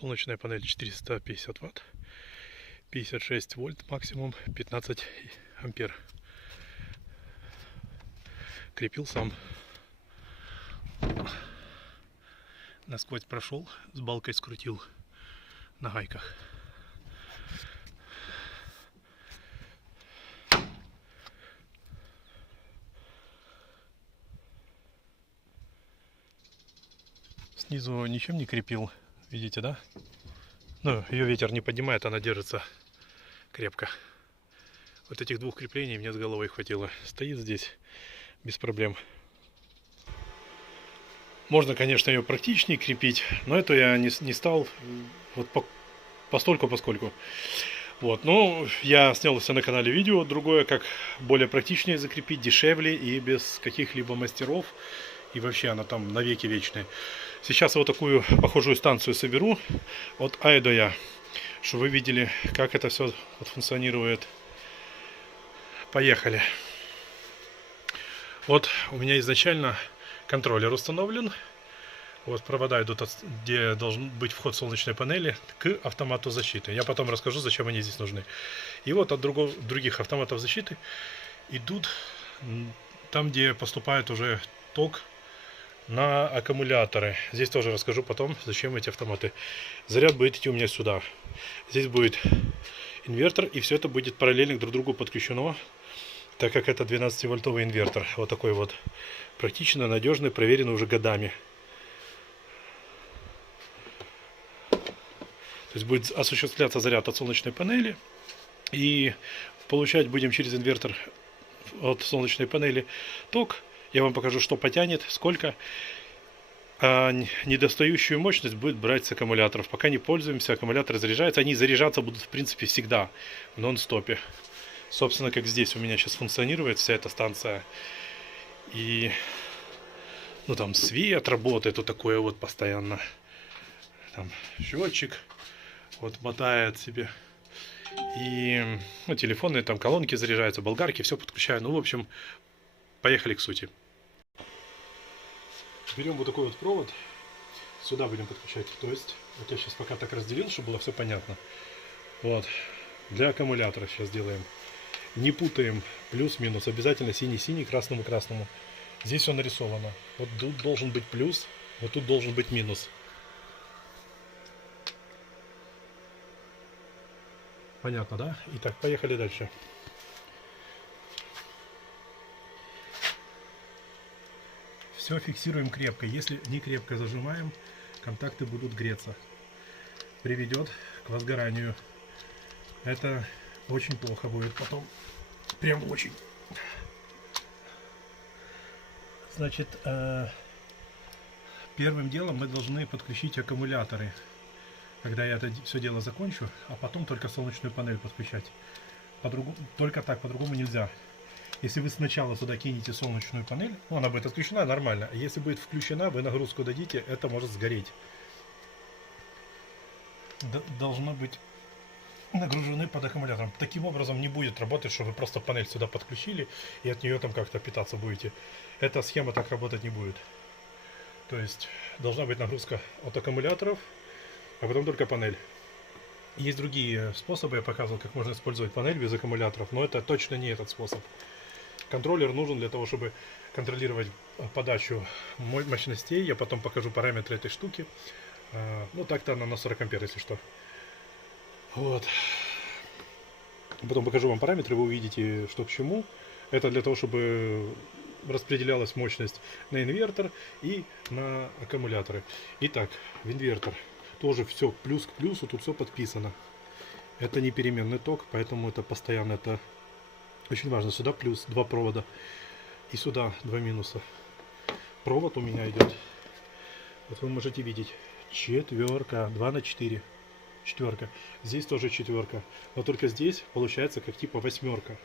Солнечная панель 450 ватт, 56 вольт максимум, 15 ампер. Крепил сам. Насквозь прошел, с балкой скрутил на гайках. Снизу ничем не крепил, видите, да? Ну, ее ветер не поднимает, она держится крепко. Вот этих двух креплений мне с головой хватило. Стоит здесь без проблем. Можно, конечно, ее практичнее крепить, но это я не стал вот постольку поскольку. Вот, ну, я снял у себя на канале видео другое, как более практичнее закрепить, дешевле и без каких-либо мастеров. И вообще она там навеки вечная. Сейчас вот такую похожую станцию соберу от Айдоя, чтобы вы видели, как это все вот функционирует. Поехали. Вот у меня изначально контроллер установлен. Вот провода идут, где должен быть вход солнечной панели, к автомату защиты. Я потом расскажу, зачем они здесь нужны. И вот от других автоматов защиты идут там, где поступает уже ток на аккумуляторы. Здесь тоже расскажу потом, зачем эти автоматы. Заряд будет идти у меня сюда. Здесь будет инвертор, и все это будет параллельно друг к другу подключено, так как это 12-вольтовый инвертор. Вот такой вот. Практично надежный, проверенный уже годами. То есть будет осуществляться заряд от солнечной панели. И получать будем через инвертор от солнечной панели ток. Я вам покажу, что потянет, сколько. А недостающую мощность будет брать с аккумуляторов. Пока не пользуемся, аккумуляторы заряжаются. Они заряжаться будут в принципе всегда в нон-стопе. Собственно, как здесь у меня сейчас функционирует вся эта станция. И ну там свет работает, вот такое вот постоянно. Там счетчик вот мотает себе. И ну, телефонные там колонки заряжаются, болгарки, все подключаю. Ну, в общем, поехали к сути. Берем вот такой вот провод, сюда будем подключать. То есть, вот я сейчас пока так разделил, чтобы было все понятно. Вот, для аккумулятора сейчас делаем. Не путаем плюс-минус, обязательно синий-синий, красному-красному. Здесь все нарисовано. Вот тут должен быть плюс, вот тут должен быть минус. Понятно, да? Итак, поехали дальше. Все фиксируем крепко. Если не крепко зажимаем, контакты будут греться. Приведет к возгоранию. Это очень плохо будет потом. Прям очень. Значит, первым делом мы должны подключить аккумуляторы. Когда я это все дело закончу, а потом только солнечную панель подключать. Только так, по-другому нельзя. Если вы сначала сюда кинете солнечную панель, ну, она будет отключена нормально. А если будет включена, вы нагрузку дадите, это может сгореть. Должно быть нагружены под аккумулятором. Таким образом не будет работать, что вы просто панель сюда подключили и от нее там как-то питаться будете. Эта схема так работать не будет. То есть должна быть нагрузка от аккумуляторов, а потом только панель. Есть другие способы, я показывал, как можно использовать панель без аккумуляторов, но это точно не этот способ. Контроллер нужен для того, чтобы контролировать подачу мощностей. Я потом покажу параметры этой штуки. Ну, так-то она на 40 ампер, если что. Вот. Потом покажу вам параметры, вы увидите, что к чему. Это для того, чтобы распределялась мощность на инвертор и на аккумуляторы. Итак, в инвертор тоже все плюс к плюсу, тут все подписано. Это не переменный ток, поэтому это постоянно, это очень важно. Сюда плюс 2 провода и сюда 2 минуса. Провод у меня идет, вот вы можете видеть, четверка, 2 на 4. Четверка. Здесь тоже четверка. Но только здесь получается как типа восьмерка.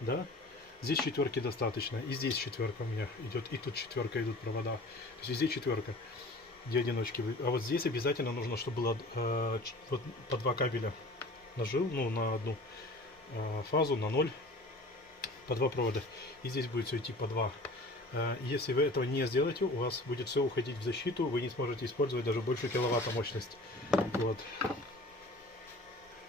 Да? Здесь четверки достаточно. И здесь четверка у меня идет. И тут четверка идут провода. То есть везде четверка. Где одиночки. А вот здесь обязательно нужно, чтобы было вот по 2 кабеля нажил. Ну, на одну фазу, на 0. По 2 провода. И здесь будет все идти по 2. Если вы этого не сделаете, у вас будет все уходить в защиту, вы не сможете использовать даже больше киловатта мощность. Вот.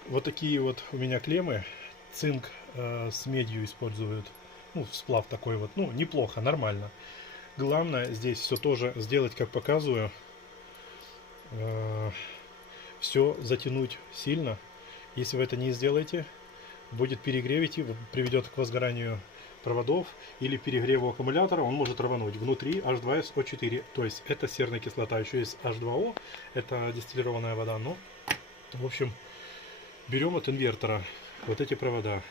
Вот такие вот у меня клеммы. Цинк с медью используют. Ну, сплав такой вот. Ну, неплохо, нормально. Главное здесь все тоже сделать, как показываю. Все затянуть сильно. Если вы это не сделаете, будет перегревить и приведет к возгоранию проводов или перегреву аккумулятора. Он может рвануть. Внутри H2SO4, то есть это серная кислота. Еще есть H2O, это дистиллированная вода. Ну, в общем, берем от инвертора вот эти провода.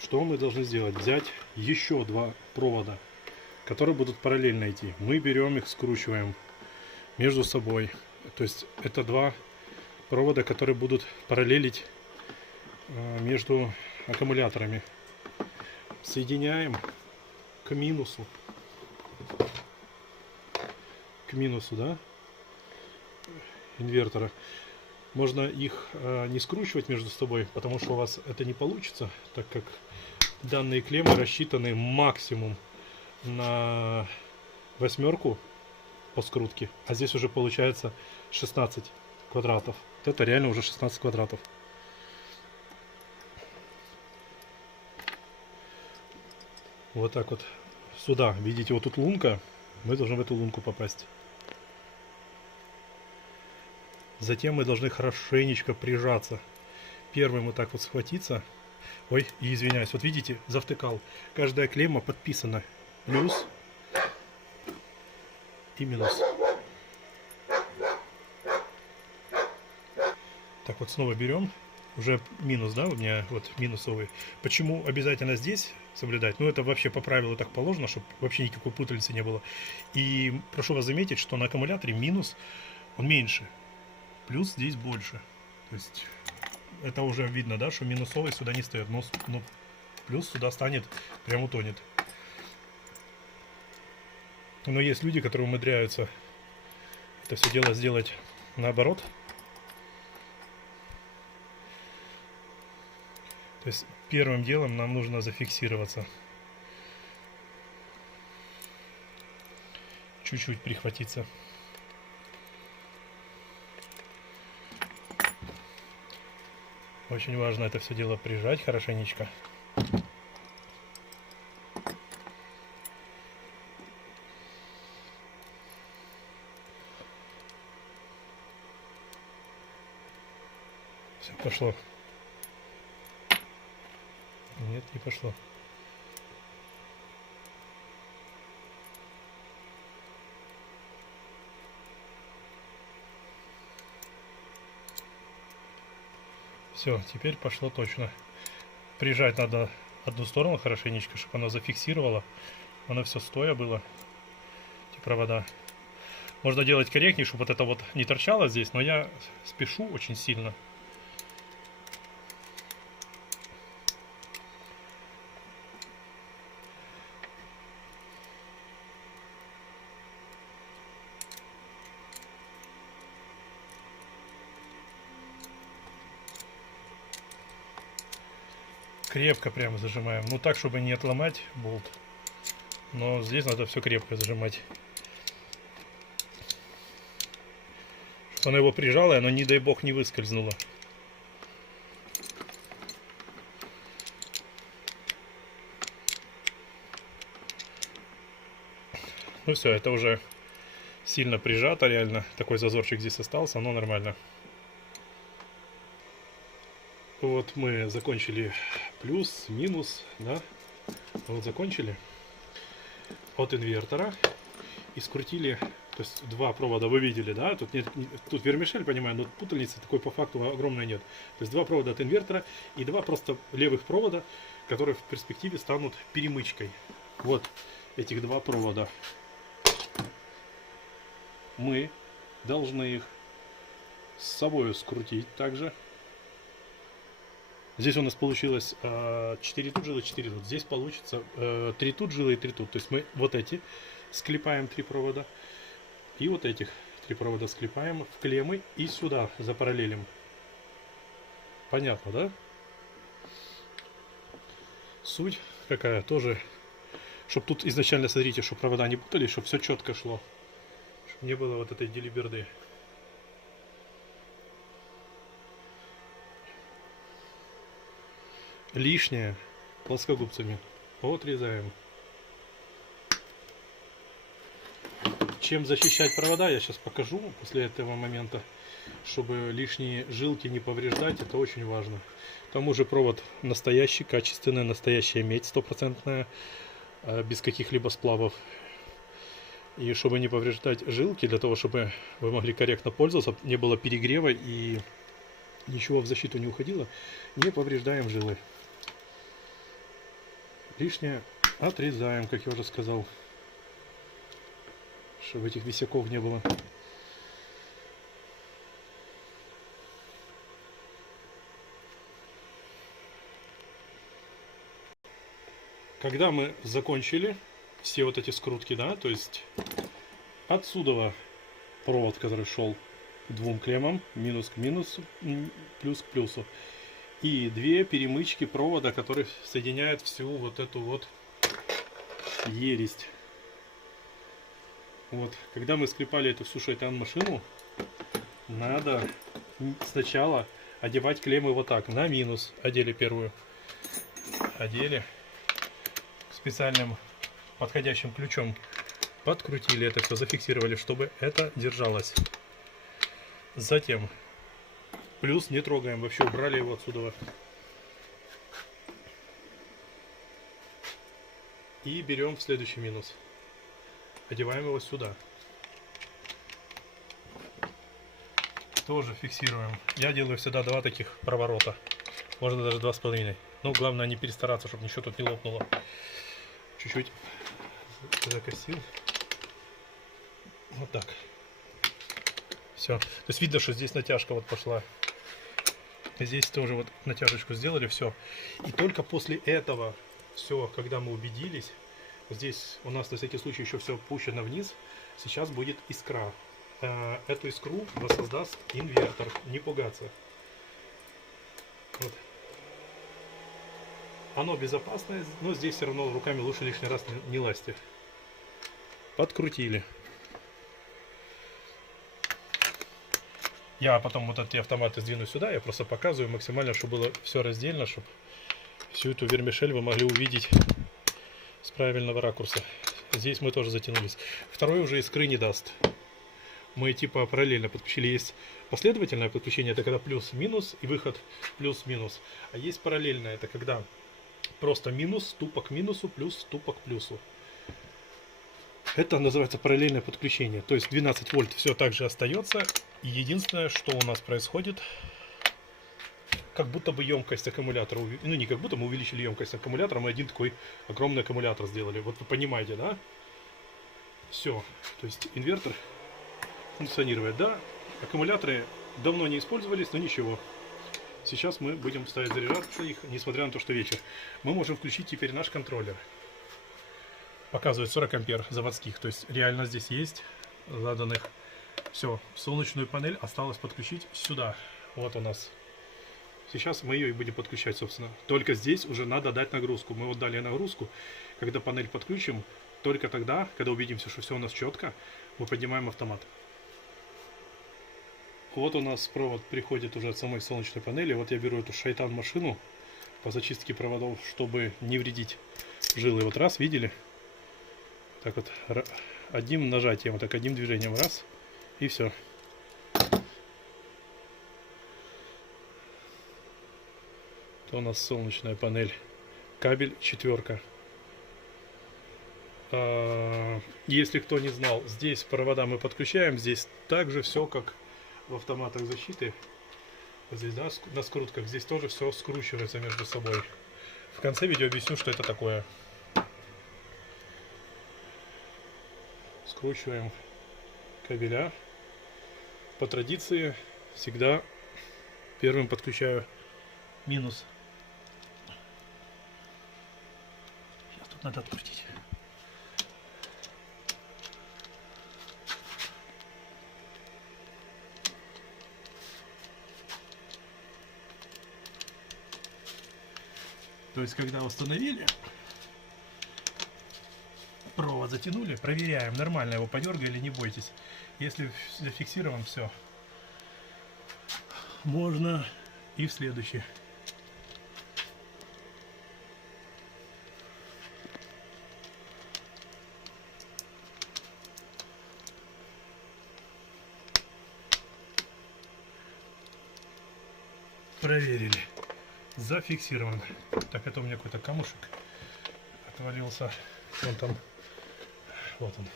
Что мы должны сделать? Взять еще два провода, которые будут параллельно идти. Мы берем их, скручиваем между собой. То есть это два провода, которые будут параллелить между аккумуляторами. Соединяем к минусу, да, инвертора. Можно их не скручивать между собой, потому что у вас это не получится, так как данные клеммы рассчитаны максимум на 8 по скрутке, а здесь уже получается 16 квадратов. Вот это реально уже 16 квадратов. Вот так вот сюда, видите, вот тут лунка, мы должны в эту лунку попасть. Затем мы должны хорошенечко прижаться. Первым вот так вот схватиться. Ой, и извиняюсь, вот видите, завтыкал. Каждая клемма подписана. Плюс и минус. Так вот снова берем. Уже минус, да, у меня вот минусовый. Почему обязательно здесь соблюдать? Ну, это вообще по правилу так положено, чтобы вообще никакой путаницы не было. И прошу вас заметить, что на аккумуляторе минус, он меньше. Плюс здесь больше. То есть это уже видно, да, что минусовый сюда не стоит. Но плюс сюда станет, прям утонет. Но есть люди, которые умудряются это все дело сделать наоборот. То есть первым делом нам нужно зафиксироваться. Чуть-чуть прихватиться. Очень важно это все дело прижать хорошенечко. Все, пошло. Нет, не пошло. Все, теперь пошло точно. Прижать надо одну сторону хорошенечко, чтобы она зафиксировала. Оно все стоя было. Эти провода. Можно делать корректнее, чтобы вот это вот не торчало здесь, но я спешу очень сильно. Крепко прямо зажимаем. Ну так, чтобы не отломать болт. Но здесь надо все крепко зажимать. Чтобы оно его прижало, и оно, не дай бог, не выскользнуло. Ну все, это уже сильно прижато, реально. Такой зазорчик здесь остался, но нормально. Вот мы закончили плюс, минус, да. Вот закончили от инвертора и скрутили, то есть два провода вы видели, да, тут нет, тут вермишель, понимаю, но путаницы такой по факту огромной нет. То есть два провода от инвертора и два просто левых провода, которые в перспективе станут перемычкой. Вот этих два провода. Мы должны их с собой скрутить также. Здесь у нас получилось 4 тут жилы, 4 тут. Здесь получится 3 тут жилы и 3 тут. То есть мы вот эти склепаем 3 провода. И вот этих 3 провода склепаем в клеммы и сюда запараллелим. Понятно, да? Суть какая? Тоже Чтобы тут изначально, смотрите, чтобы провода не путались, чтобы все четко шло. Чтобы не было вот этой делиберды. Лишнее плоскогубцами отрезаем. Чем защищать провода, я сейчас покажу после этого момента, чтобы лишние жилки не повреждать, это очень важно. К тому же провод настоящий, качественный, настоящая медь стопроцентная, без каких-либо сплавов. И чтобы не повреждать жилки, для того, чтобы вы могли корректно пользоваться, не было перегрева и ничего в защиту не уходило, не повреждаем жилы. Лишнее отрезаем, как я уже сказал, чтобы этих висяков не было. Когда мы закончили все вот эти скрутки, да, то есть отсюда провод, который шел к двум клеммам, минус к минусу, плюс к плюсу, и две перемычки провода, которые соединяют всю вот эту вот ересть. Вот, когда мы скрепали эту всю шайтан-машину, надо сначала одевать клеммы вот так, на минус. Одели первую, одели специальным подходящим ключом, подкрутили это все, зафиксировали, чтобы это держалось. Затем плюс не трогаем, вообще убрали его отсюда. И берем следующий минус. Одеваем его сюда. Тоже фиксируем. Я делаю всегда два таких проворота. Можно даже 2,5. Но главное не перестараться, чтобы ничего тут не лопнуло. Чуть-чуть закосил. Вот так. Все. То есть видно, что здесь натяжка вот пошла. Здесь тоже вот натяжечку сделали, все. И только после этого, все, когда мы убедились, здесь у нас на всякий случай еще все опущено вниз, сейчас будет искра. Эту искру воссоздаст инвертор, не пугаться. Вот. Оно безопасное, но здесь все равно руками лучше лишний раз не лазьте. Подкрутили. Я потом вот эти автоматы сдвину сюда, я просто показываю максимально, чтобы было все раздельно, чтобы всю эту вермишель вы могли увидеть с правильного ракурса. Здесь мы тоже затянулись. Второй уже искры не даст. Мы типа параллельно подключили. Есть последовательное подключение, это когда плюс-минус и выход плюс-минус. А есть параллельное, это когда просто минус, тупо к минусу, плюс, тупо к плюсу. Это называется параллельное подключение. То есть 12 вольт все так же остается. И единственное, что у нас происходит, как будто бы емкость аккумулятора, ну не как будто мы увеличили емкость аккумулятора, мы один такой огромный аккумулятор сделали. Вот вы понимаете, да? Все. То есть инвертор функционирует, да? Аккумуляторы давно не использовались, но ничего. Сейчас мы будем ставить заряжаться их, несмотря на то, что вечер. Мы можем включить теперь наш контроллер. Показывает 40 ампер заводских, то есть реально здесь есть заданных. Все, солнечную панель осталось подключить сюда. Вот у нас. Сейчас мы ее и будем подключать, собственно. Только здесь уже надо дать нагрузку. Мы вот дали нагрузку. Когда панель подключим, только тогда, когда убедимся, что все у нас четко, мы поднимаем автомат. Вот у нас провод приходит уже от самой солнечной панели. Вот я беру эту шайтан-машину по зачистке проводов, чтобы не вредить жилы. Вот раз, видели? Так вот, одним нажатием, вот так, одним движением, раз, и все. Это у нас солнечная панель. Кабель 4. Если кто не знал, здесь провода мы подключаем, здесь также все как в автоматах защиты. Вот здесь, да, на скрутках, здесь тоже все скручивается между собой. В конце видео объясню, что это такое. Скручиваем кабеля. По традиции всегда первым подключаю минус. Сейчас тут надо открутить. То есть когда установили, Провод затянули, проверяем, нормально его подергали, не бойтесь. Если зафиксирован, все. Можно и в следующий. Проверили. Зафиксирован. Так, это у меня какой-то камушек отвалился. Вон там. Вот он.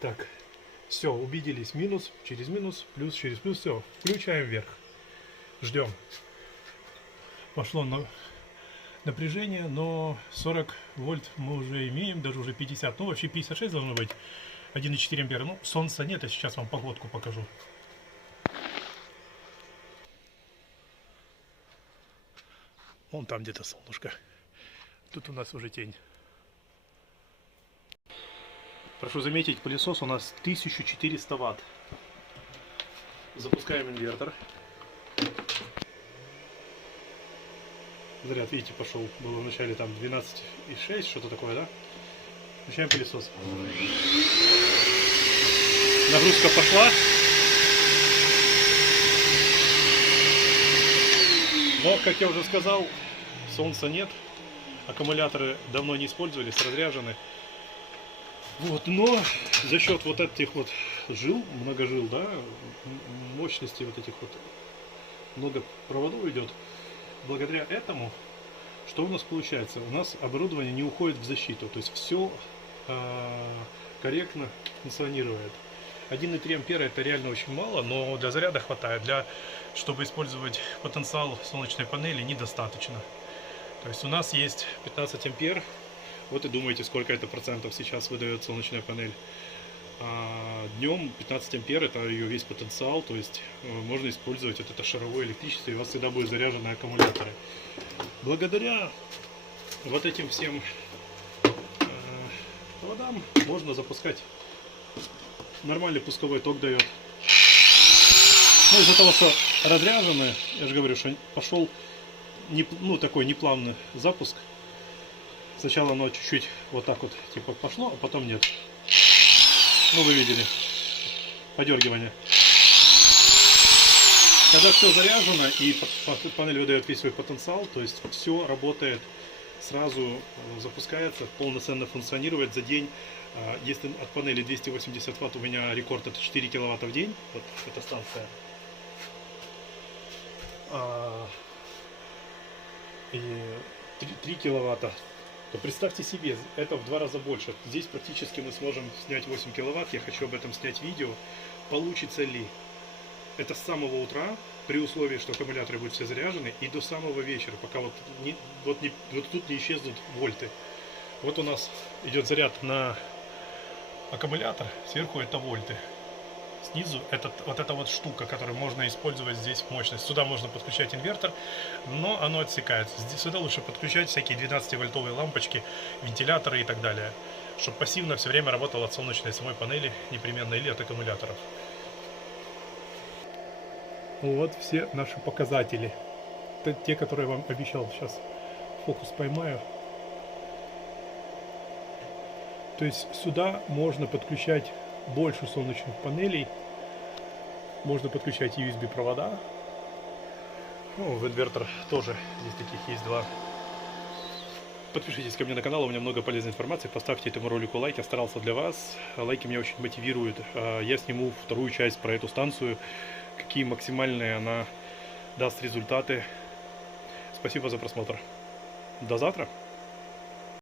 Так. Все, убедились. Минус, через минус, плюс, через плюс. Все. Включаем вверх. Ждем. Пошло напряжение, но 40 вольт мы уже имеем, даже уже 50. Ну, вообще 56 должно быть. 1,4 ампера. Ну, солнца нет, а сейчас вам погодку покажу. Вон там где-то солнышко. Тут у нас уже тень. Прошу заметить, пылесос у нас 1400 ватт. Запускаем инвертор. Заряд, видите, пошел. Было в начале там 12,6, что-то такое, да? Включаем пылесос. Нагрузка пошла. Но, как я уже сказал, солнца нет. Аккумуляторы давно не использовались, разряжены. Вот, но за счет вот этих вот жил, много жил, да, мощности вот этих вот, много проводов идет. Благодаря этому, что у нас получается? У нас оборудование не уходит в защиту, то есть все корректно функционирует. 1,3 ампера это реально очень мало, но для заряда хватает. Чтобы использовать потенциал солнечной панели, недостаточно. То есть у нас есть 15 ампер. Вот и думаете, сколько это процентов сейчас выдает солнечная панель. А днем 15 ампер это ее весь потенциал, то есть можно использовать вот это шаровое электричество, и у вас всегда будут заряжены аккумуляторы. Благодаря вот этим всем проводам можно запускать. Нормальный пусковой ток дает. Но из-за того, что разряжены, я же говорю, что пошел такой неплавный запуск. Сначала оно чуть-чуть вот так вот типа пошло, а потом нет. Ну, вы видели подергивание. Когда все заряжено и панель выдает весь свой потенциал, то есть все работает, сразу запускается, полноценно функционирует за день. Если от панели 280 ватт, у меня рекорд это 4 киловатта в день, вот эта станция. И 3 киловатта, то представьте себе, это в 2 раза больше. Здесь практически мы сможем снять 8 киловатт. Я хочу об этом снять видео. Получится ли? Это с самого утра, при условии, что аккумуляторы будут все заряжены, и до самого вечера, пока вот тут не исчезнут вольты. Вот у нас идет заряд на аккумулятор, сверху это вольты. Снизу вот эта вот штука, которую можно использовать здесь мощность. Сюда можно подключать инвертор, но оно отсекается. Сюда лучше подключать всякие 12-вольтовые лампочки, вентиляторы и так далее, чтобы пассивно все время работало от солнечной самой панели непременно или от аккумуляторов. Вот все наши показатели. Это те, которые я вам обещал. Сейчас фокус поймаю. То есть сюда можно подключать больше солнечных панелей. Можно подключать USB провода. Ну, в инвертор тоже здесь таких есть 2. Подпишитесь ко мне на канал, у меня много полезной информации. Поставьте этому ролику лайк, я старался для вас. Лайки меня очень мотивируют. Я сниму вторую часть про эту станцию, какие максимальные она даст результаты. Спасибо за просмотр. До завтра.